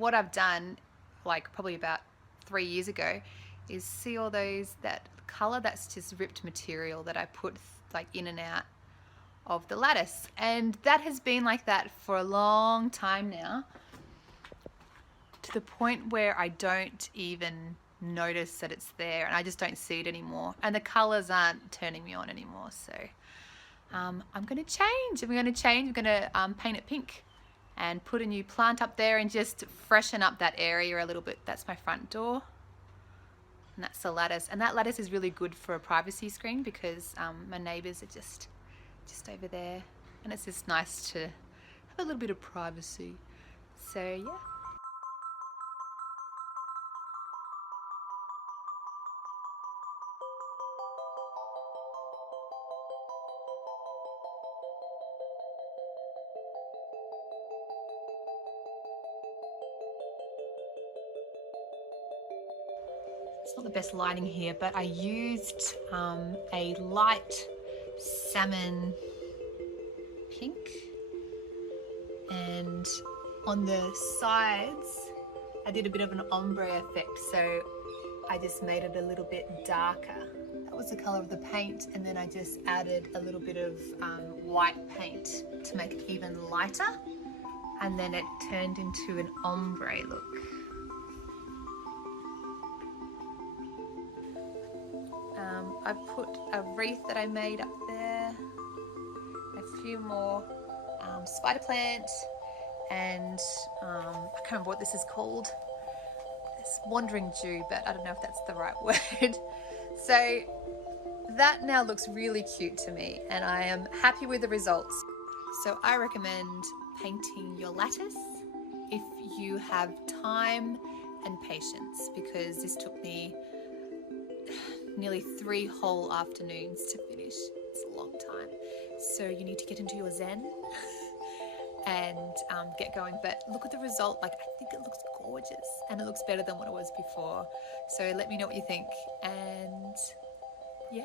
what I've done, like probably about 3 years ago, is see all those, that color that's just ripped material that I put like in and out of the lattice, and that has been like that for a long time now, to the point where I don't even notice that it's there, and I just don't see it anymore, and the colors aren't turning me on anymore. So I'm going to change. We're going to paint it pink and put a new plant up there and just freshen up that area a little bit. That's my front door, and that's the lattice, and that lattice is really good for a privacy screen because my neighbors are just over there, and it's just nice to have a little bit of privacy. So yeah. It's not the best lighting here, but I used a light salmon pink, and on the sides I did a bit of an ombre effect, so I just made it a little bit darker. That was the color of the paint, and then I just added a little bit of white paint to make it even lighter, and then it turned into an ombre look. I've put a wreath that I made up there, a few more spider plants, and I can't remember what this is called. It's wandering Jew, but I don't know if that's the right word. So that now looks really cute to me, and I am happy with the results. So I recommend painting your lattice if you have time and patience, because this took me nearly 3 whole afternoons to finish. It's a long time. So you need to get into your zen and get going. But look at the result. Like, I think it looks gorgeous, and it looks better than what it was before. So let me know what you think, and yeah.